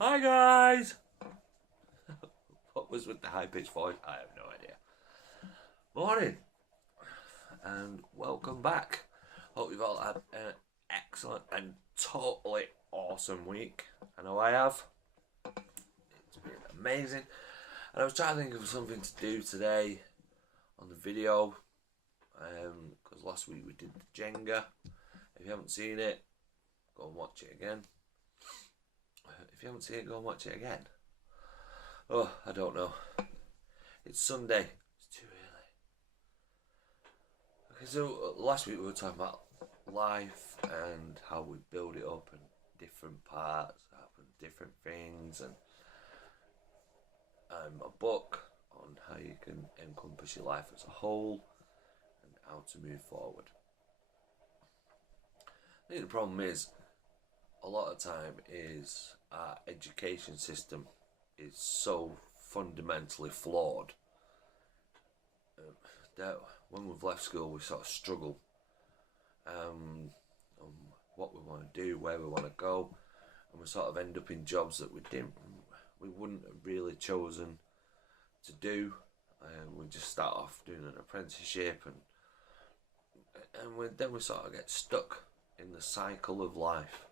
Hi guys! What was with the high pitched voice? I have no idea. Morning and welcome back. Hope you've all had an excellent and totally awesome week. I know I have. It's been amazing. And I was trying to think of something to do today on the video because last week we did the Jenga. If you haven't seen it, go and watch it again. If you haven't seen it, go and watch it again. Oh, I don't know. It's Sunday. It's too early. Okay, so last week we were talking about life and how we build it up and different parts happen, different things, and a book on how you can encompass your life as a whole and how to move forward. I think the problem is a lot of time is our education system is so fundamentally flawed that when we've left school we sort of struggle on what we want to do, where we want to go, and we sort of end up in jobs that we wouldn't have really chosen to do. We just start off doing an apprenticeship then we sort of get stuck in the cycle of life.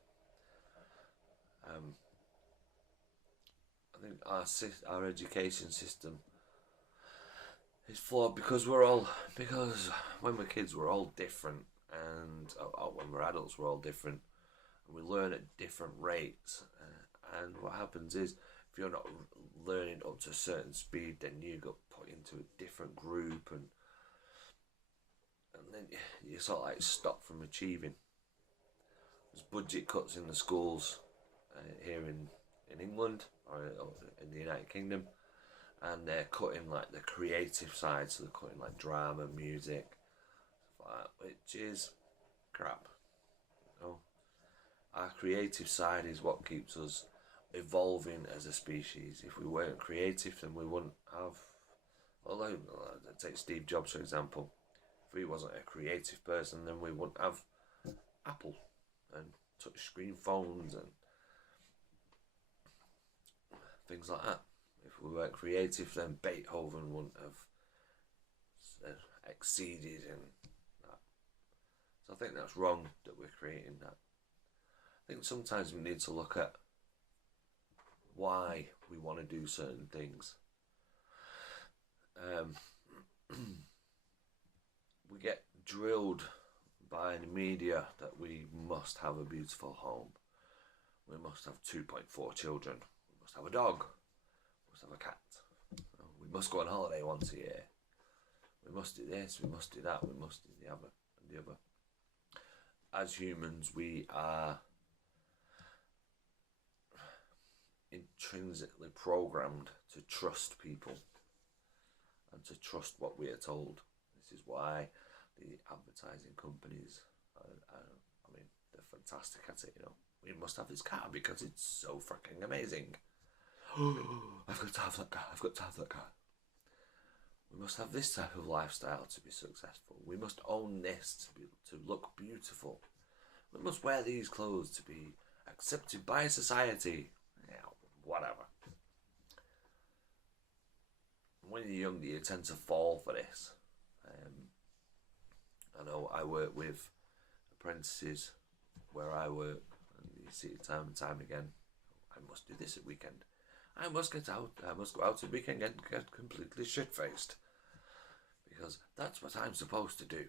I think our education system is flawed because when we're kids we're all different, and when we're adults we're all different, and we learn at different rates. And what happens is if you're not learning up to a certain speed, then you get put into a different group, and then you sort of like stop from achieving. There's budget cuts in the schools here in England or in the United Kingdom, and they're cutting like the creative side, so they're cutting like drama, music, which is crap. You know, our creative side is what keeps us evolving as a species. If we weren't creative, then we wouldn't have. Although, take Steve Jobs for example. If he wasn't a creative person, then we wouldn't have Apple and touchscreen phones and things like that. If we weren't creative, then Beethoven wouldn't have exceeded in that. So I think that's wrong that we're creating that. I think sometimes we need to look at why we want to do certain things. We get drilled by the media that we must have a beautiful home. We must have 2.4 children. We must have a dog. We must have a cat. We must go on holiday once a year. We must do this. We must do that. We must do the other and the other. As humans, we are intrinsically programmed to trust people and to trust what we are told. This is why the advertising companies, they're fantastic at it. We must have this car because it's so fucking amazing. I've got to have that car. I've got to have that car. We must have this type of lifestyle to be successful. We must own this to look beautiful. We must wear these clothes to be accepted by society. Whatever. When you're younger, you tend to fall for this. I know I work with apprentices where I work, and you see it time and time again. I must do this at weekend. I must get out. I must go out at weekend and get completely shit-faced because that's what I'm supposed to do.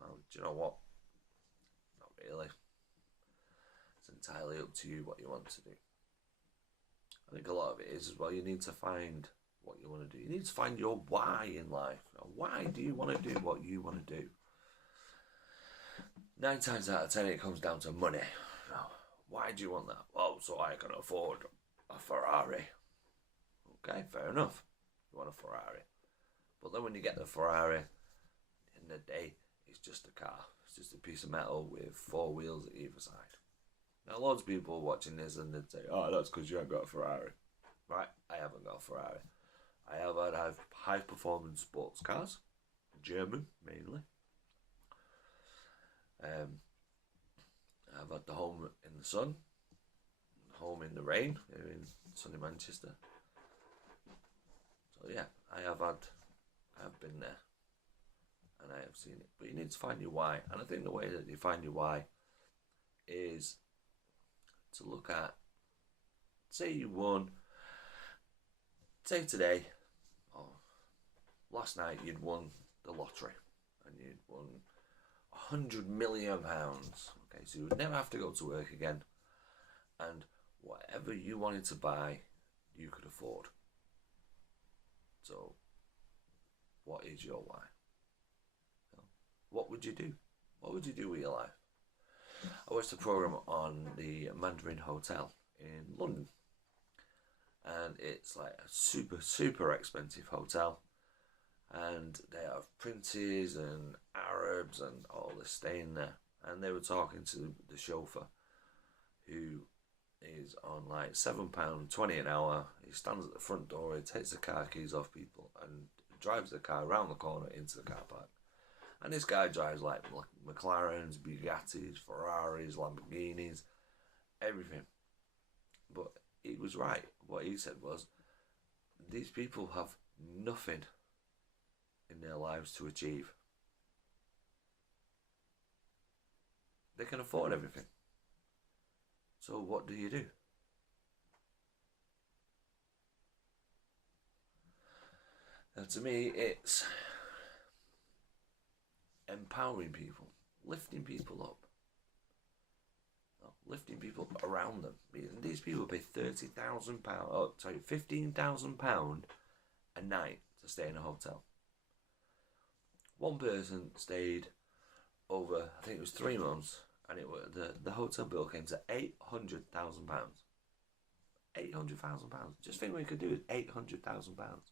Well, do you know what? Not really. It's entirely up to you what you want to do. I think a lot of it is as well, you need to find what you want to do. You need to find your why in life. Why do you want to do what you want to do? 9 times out of 10 it comes down to money. Why do you want that? Well, so I can afford a Ferrari. Okay, fair enough. You want a Ferrari. But then when you get the Ferrari, in the day, it's just a car. It's just a piece of metal with 4 wheels at either side. Now, loads of people watching this and they'd say, oh, that's because you haven't got a Ferrari. Right, I haven't got a Ferrari. I have high-performance sports cars, German mainly. I've had the home in the sun, home in the rain here in sunny Manchester. So yeah, I have been there, and I have seen it. But you need to find your why, and I think the way that you find your why is to look at, say you won, say today, or last night you'd won the lottery, and you'd won £100 million. Okay, so you would never have to go to work again, and whatever you wanted to buy, you could afford. So, what is your why? What would you do? What would you do with your life? I watched a program on the Mandarin Hotel in London, and it's like a super, super expensive hotel, and they have princes and Arabs and all this staying there, and they were talking to the chauffeur, who is on like £7.20 an hour. He stands at the front door, he takes the car keys off people and drives the car around the corner into the car park. And this guy drives like McLarens, Bugattis, Ferraris, Lamborghinis, everything. But he was right. What he said was, these people have nothing in their lives to achieve. They can afford everything. So what do you do? Now, to me, it's empowering people, lifting people up, lifting people around them. These people pay £15,000 a night to stay in a hotel. One person stayed over, I think it was 3 months, and the hotel bill came to £800,000. £800,000. Just think what you could do with £800,000.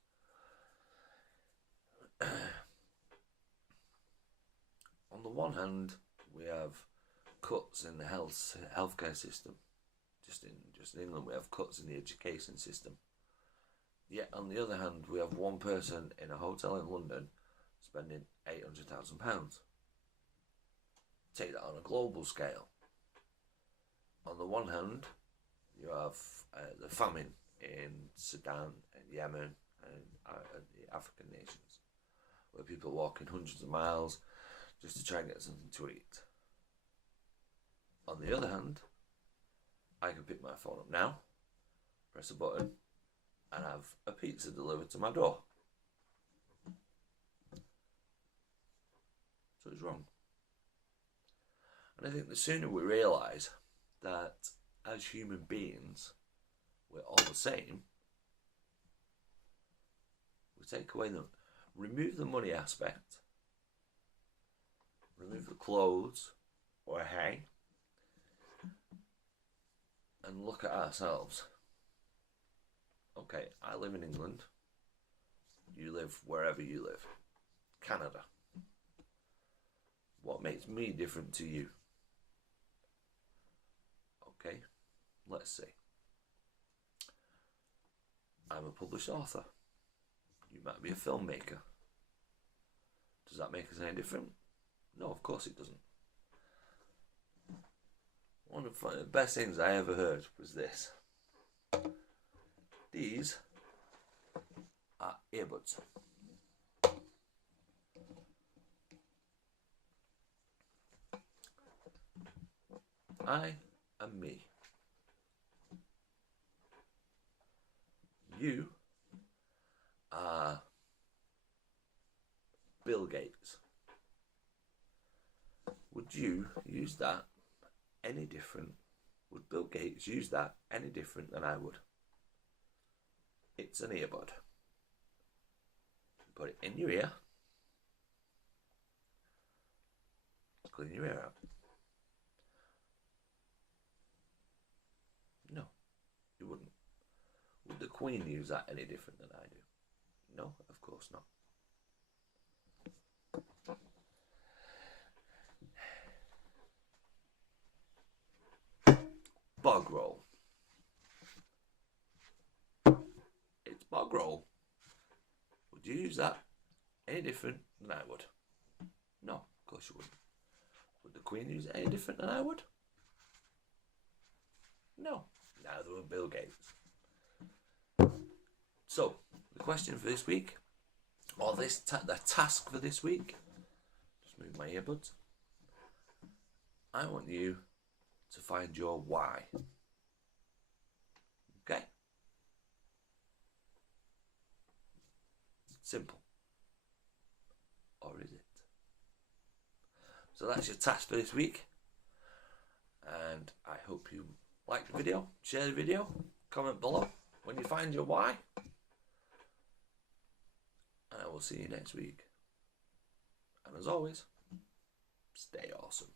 On the one hand, we have cuts in the healthcare system. Just in England, we have cuts in the education system. Yet on the other hand, we have one person in a hotel in London spending £800,000. Take that on a global scale. On the one hand, you have the famine in Sudan and Yemen and the African nations, where people are walking hundreds of miles just to try and get something to eat. On the other hand, I can pick my phone up now, press a button, and have a pizza delivered to my door. So it's wrong. And I think the sooner we realise that as human beings, we're all the same, we take away remove the money aspect, remove the clothes or hay, and look at ourselves. Okay, I live in England. You live wherever you live. Canada. What makes me different to you? Okay, let's see. I'm a published author. You might be a filmmaker. Does that make us any different? No, of course it doesn't. One of the best things I ever heard was this. These are earbuds. I am me. You are Bill Gates. Would you use that any different? Would Bill Gates use that any different than I would? It's an earbud. Put it in your ear. Clean your ear out. No, you wouldn't. Would the Queen use that any different than I do? No, of course not. Bog roll. It's bog roll. Would you use that any different than I would? No, of course you wouldn't. Would the Queen use it any different than I would? No, Neither were Bill Gates. So, the question for this week, or the task for this week, just move my earbuds. I want you to find your why. Okay? Simple. Or is it? So that's your task for this week. And I hope you like the video, share the video, comment below when you find your why. And I will see you next week. And as always, stay awesome.